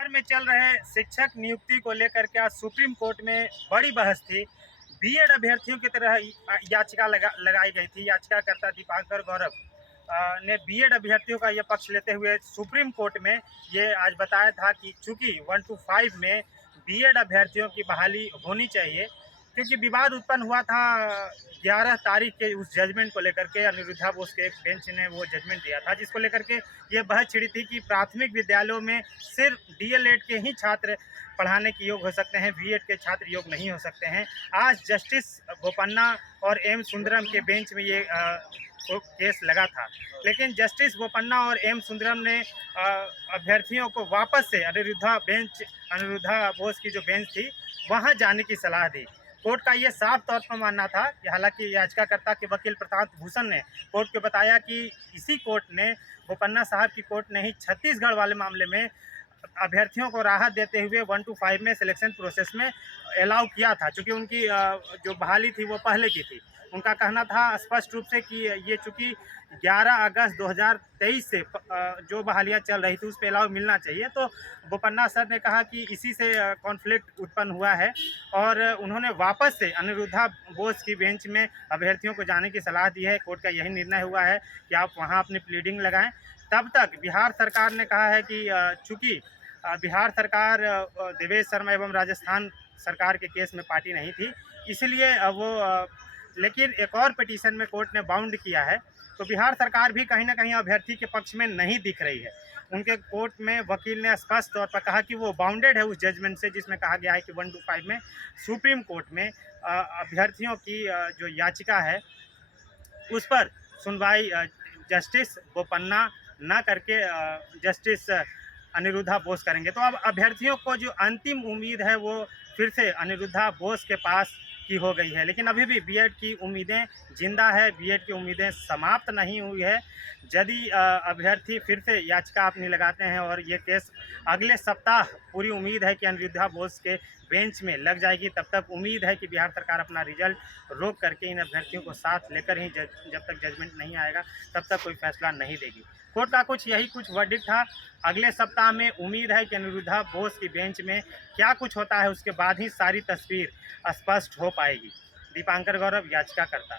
बिहार में चल रहे शिक्षक नियुक्ति को लेकर के आज सुप्रीम कोर्ट में बड़ी बहस थी। बीएड अभ्यर्थियों की तरह याचिका लगाई गई थी। याचिकाकर्ता दीपांकर गौरव ने बीएड अभ्यर्थियों का यह पक्ष लेते हुए सुप्रीम कोर्ट में ये आज बताया था कि चूंकि 1 to 5 में बीएड अभ्यर्थियों की बहाली होनी चाहिए, क्योंकि विवाद उत्पन्न हुआ था 11 तारीख के उस जजमेंट को लेकर के। अनिरुद्धा बोस के एक बेंच ने वो जजमेंट दिया था, जिसको लेकर के ये बहस छिड़ी थी कि प्राथमिक विद्यालयों में सिर्फ डीएलएड के ही छात्र पढ़ाने के योग हो सकते हैं, बीएड के छात्र योग नहीं हो सकते हैं। आज जस्टिस बोपन्ना और एम सुंदरम के बेंच में ये केस लगा था, लेकिन जस्टिस बोपन्ना और एम सुंदरम ने अभ्यर्थियों को वापस से अनिरुद्धा बोस की जो बेंच थी वहां जाने की सलाह दी। कोर्ट का ये साफ तौर पर मानना था कि हालांकि याचिकाकर्ता के वकील प्रशांत भूषण ने कोर्ट को बताया कि इसी कोर्ट ने, बोपन्ना साहब की कोर्ट ने ही छत्तीसगढ़ वाले मामले में अभ्यर्थियों को राहत देते हुए 1 to 5 में सिलेक्शन प्रोसेस में अलाउ किया था, चूँकि उनकी जो बहाली थी वो पहले की थी। उनका कहना था स्पष्ट रूप से कि ये चूँकि 11 अगस्त 2023 से जो बहालियाँ चल रही थी उस पर अलाउ मिलना चाहिए, तो बोपन्ना सर ने कहा कि इसी से कॉन्फ्लिक्ट उत्पन्न हुआ है और उन्होंने वापस से अनिरुद्धा बोस की बेंच में अभ्यर्थियों को जाने की सलाह दी है। कोर्ट का यही निर्णय हुआ है कि आप वहाँ अपनी प्लीडिंग लगाएं। तब तक बिहार सरकार ने कहा है कि चूँकि बिहार सरकार देवेश शर्मा एवं राजस्थान सरकार के केस में पार्टी नहीं थी, इसलिए लेकिन एक और पिटीशन में कोर्ट ने बाउंड किया है, तो बिहार सरकार भी कहीं ना कहीं अभ्यर्थी के पक्ष में नहीं दिख रही है। उनके कोर्ट में वकील ने स्पष्ट तौर पर कहा कि वो बाउंडेड है उस जजमेंट से, जिसमें कहा गया है कि 1 to 5 में सुप्रीम कोर्ट में अभ्यर्थियों की जो याचिका है उस पर सुनवाई जस्टिस बोपन्ना न करके जस्टिस अनिरुद्धा बोस करेंगे। तो अब अभ्यर्थियों को जो अंतिम उम्मीद है वो फिर से अनिरुद्धा बोस के पास की हो गई है, लेकिन अभी भी बीएड की उम्मीदें जिंदा है, बीएड की उम्मीदें समाप्त नहीं हुई है। यदि अभ्यर्थी फिर से याचिका अपनी लगाते हैं और ये केस अगले सप्ताह, पूरी उम्मीद है कि अनिरुद्धा बोस के बेंच में लग जाएगी। तब तक उम्मीद है कि बिहार सरकार अपना रिजल्ट रोक करके इन अभ्यर्थियों को साथ लेकर ही जब तक जजमेंट नहीं आएगा तब तक कोई फैसला नहीं देगी। कोर्ट का कुछ वर्डिक्ट था। अगले सप्ताह में उम्मीद है कि अनिरुद्धा बोस की बेंच में क्या कुछ होता है, उसके बाद ही सारी तस्वीर स्पष्ट हो पाएगी। दीपांकर गौरव, याचिकाकर्ता।